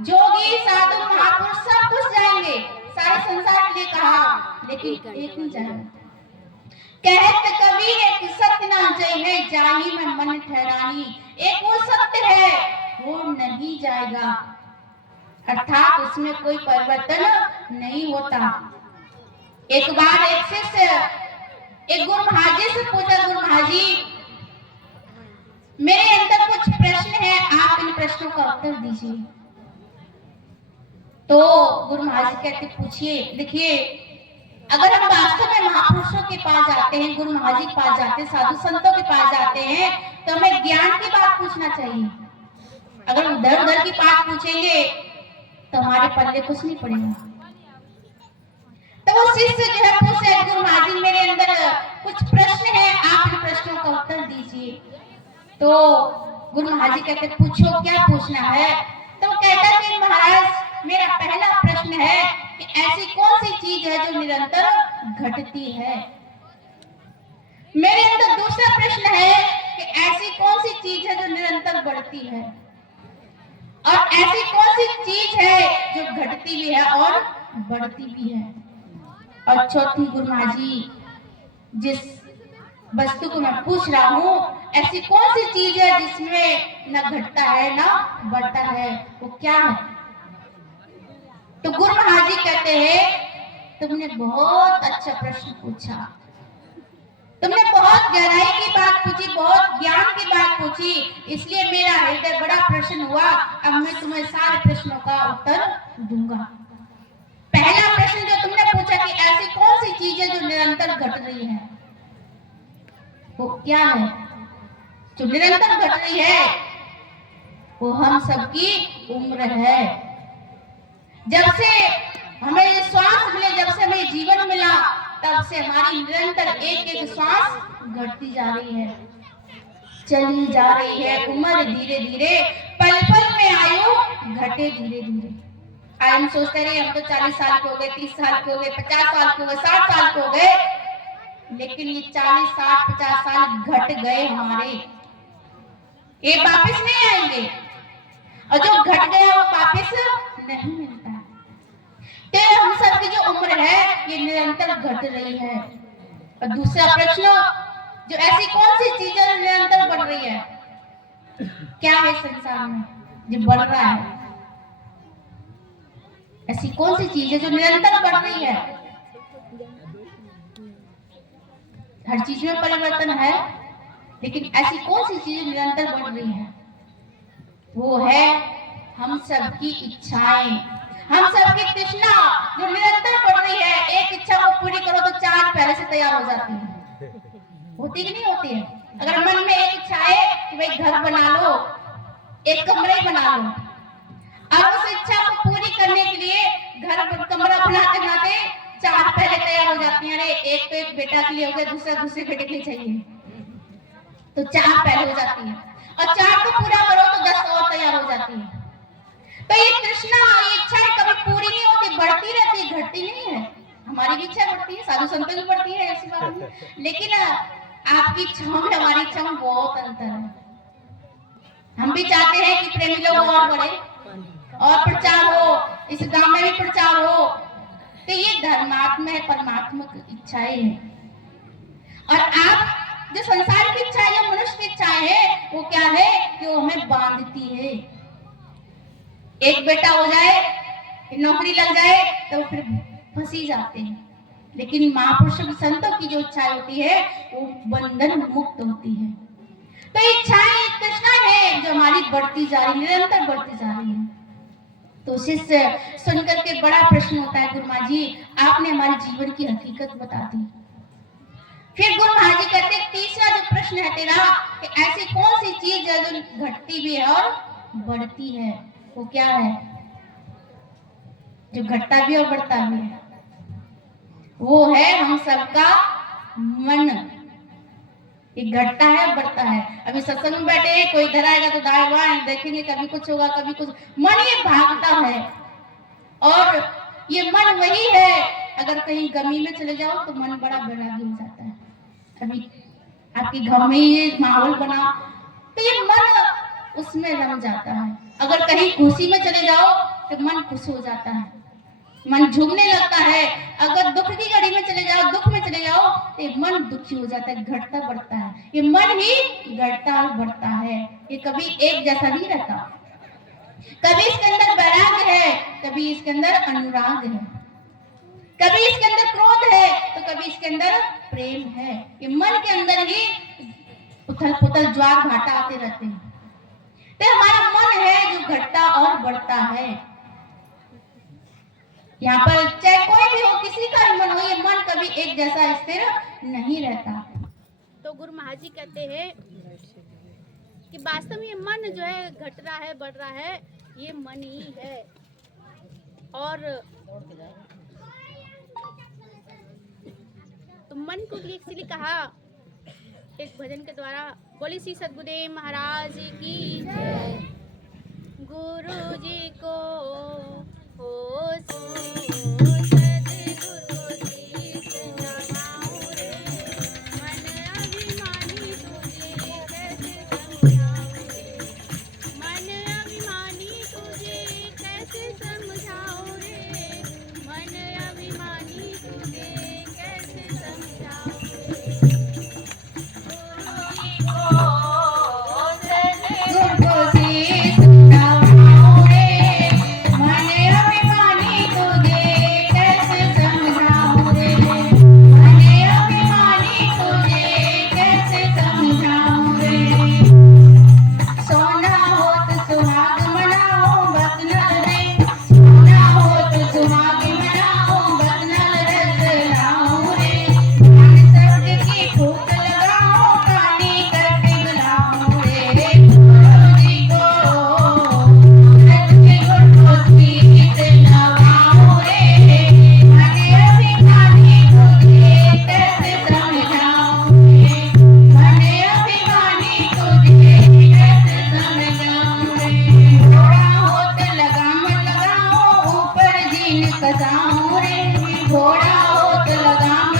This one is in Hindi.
जोगी साधु महापुरुष सब कुछ जाएंगे, सारे संसार के लिए कहा, लेकिन एक नहीं जाएगा। कहत कबीर एक सत्य ना जय है, जाही में मन ठहरानी। एक वो सत्य है, वो नहीं जाएगा, अर्थात उसमें कोई परिवर्तन नहीं होता। एक बार एक शिष्य एक गुरु महाराज से पूछा, गुरु महाराज मेरे अंदर कुछ प्रश्न है, आप इन प्रश्नों का उत्तर दीजिए। तो गुरु महाराज कहते पूछिए। देखिए, अगर हम वास्तव में महापुरुषों के पास जाते हैं, गुरु महाराज के पास जाते हैं, साधु संतों के पास जाते हैं, तो हमें ज्ञान की बात पूछना चाहिए। अगर उधर उधर की बात पूछेंगे तो हमारे पल्ले कुछ नहीं पड़ेगा। तो वो शिष्य जो है पूछे, गुरु महाराज मेरे अंदर कुछ प्रश्न है, आप इन प्रश्नों का उत्तर दीजिए। तो गुरु महाराज कहते पूछो, क्या पूछना है? तो कहता कि महाराज मेरा पहला प्रश्न है कि ऐसी कौन सी चीज है जो निरंतर घटती है। मेरे अंदर दूसरा प्रश्न है कि ऐसी कौन सी चीज है जो निरंतर बढ़ती है, और ऐसी कौन सी चीज है जो घटती भी है और बढ़ती भी है। और चौथी, गुरु महाराज जिस वस्तु को मैं पूछ रहा हूँ, ऐसी कौन सी चीज है जिसमें न घटता है न बढ़ता है, वो क्या है? तो गुरु महाराज कहते हैं तुमने बहुत अच्छा प्रश्न पूछा, तुमने बहुत गहराई की बात पूछी, बहुत ज्ञान की बात पूछी, इसलिए मेरा हृदय बड़ा प्रसन्न हुआ। अब मैं तुम्हें सारे प्रश्नों का उत्तर दूंगा। पहला प्रश्न जो तुमने पूछा कि ऐसी कौन सी चीज है जो निरंतर घट रही है, वो क्या है? जो निरंतर घट रही है वो हम सबकी उम्र है। जब से हमें श्वास मिले, जब से हमें जीवन मिला, तब से हमारी निरंतर एक एक श्वास घटती जा रही है, चली जा रही है। उम्र धीरे धीरे, पल पल में आयु घटे धीरे धीरे। हम सोचते रहे हम तो 40 साल के हो गए, 30 साल के हो गए, 50 साल के हो गए, 60 साल के हो गए, लेकिन ये 40, 60, 50 साल घट गए हमारे, ये वापस नहीं आएंगे, और जो घट गया वो वापस नहीं मिलता। तो हम सबकी जो उम्र है ये निरंतर घट रही है। और दूसरा प्रश्न, जो ऐसी कौन सी चीजें निरंतर बढ़ रही है, क्या है संसार में जो बढ़ रहा है? ऐसी कौन सी चीज है जो निरंतर बढ़ रही है? हर चीज में परिवर्तन है, लेकिन ऐसी कौन सी चीज निरंतर बढ़ रही है? वो है हम सबकी इच्छाएं, हम सबकी तृष्णा जो निरंतर बढ़ रही है। एक इच्छा को पूरी करो तो 4 पहले से तैयार हो जाती है, होती कि नहीं होती है? अगर मन में एक इच्छा है कि भाई घर बना लो, एक कमरा बना लो, अब उस इच्छा को पूरी करने के लिए घर कमरा बनाते बनाते 4 पहले तैयार हो जाती हैं। अरे एक तो एक बेटा के लिए हो गया, दूसरा दूसरे बेटे के लिए चाहिए, तो 4 पहले हो जाती है, और 4 को पूरा करो तो 10 और तैयार हो जाती है। तो ये तृष्णा, ये इच्छाएं कभी पूरी नहीं होती, बढ़ती रहती है, घटती नहीं है। हमारी भी इच्छा बढ़ती है, साधु संतों की बढ़ती है, ऐसी बात नहीं, लेकिन आपकी इच्छाओं में हमारी इच्छाओं में बहुत अंतर है। हम भी चाहते हैं कि प्रेमी लोग और बढ़े और प्रचार हो, इस गांव में भी प्रचार हो, तो ये धर्मात्मा है, परमात्मा की इच्छाएं है। और आप जो संसार की इच्छा है, जो मनुष्य की इच्छा है, वो क्या है कि वो हमें बांधती है। एक बेटा हो जाए, नौकरी लग जाए तो फिर फंसी जाते हैं, लेकिन महापुरुषों संतों की जो इच्छा होती है वो बंधन मुक्त होती है। तो इच्छाएं एक तृष्णा है जो हमारी बढ़ती जा रही, निरंतर बढ़ती जा रही है। तो शिष्य सुनकर के बड़ा प्रश्न होता है, गुरु महाराज जी आपने हमारे जीवन की हकीकत बता दी। फिर गुरु महाराज जी कहते तीसरा जो प्रश्न है तेरा कि ऐसी कौन सी चीज है जो घटती भी है और बढ़ती है, वो क्या है? जो घटता भी और बढ़ता भी है वो है हम सबका मन। ये घटता है बढ़ता है। अभी सत्संग में बैठे, कोई इधर आएगा तो दाएं बाएं देखेंगे, कभी कुछ होगा कभी कुछ। मन ये भागता है, और ये मन वही है, अगर कहीं गमी में चले जाओ तो मन बड़ा बैरागी हो जाता है। अभी आपके घर में ये माहौल बना तो ये मन उसमें रम जाता है, अगर कहीं खुशी में चले जाओ तो मन खुश हो जाता है, मन झूमने लगता है। अगर दुख की घड़ी में चले जाओ, दुख में चले जाओ तो मन दुखी हो जाता है, घटता बढ़ता है। ये मन ही घटता बढ़ता है, ये कभी एक जैसा नहीं रहता। कभी इसके अंदर वैराग है, कभी इसके अंदर अनुराग है, कभी इसके अंदर क्रोध है तो कभी इसके अंदर प्रेम है। ये मन के अंदर ही उथल पुथल ज्वार भाटा आते रहते हैं। तो हमारा मन है जो घटता और बढ़ता है। यहाँ पर चाहे कोई भी हो, किसी का भी मन हो, ये मन कभी एक जैसा स्थिर नहीं रहता। तो गुरु महाराज जी कहते हैं कि वास्तव में ये मन जो है घट रहा है, बढ़ रहा है, ये मन ही है। और तो मन को इसलिए कहा एक भजन के द्वारा, बोली श्री सद्गुरुदेव महाराज की जय। गुरु जी को हो घोड़ा होत लगाम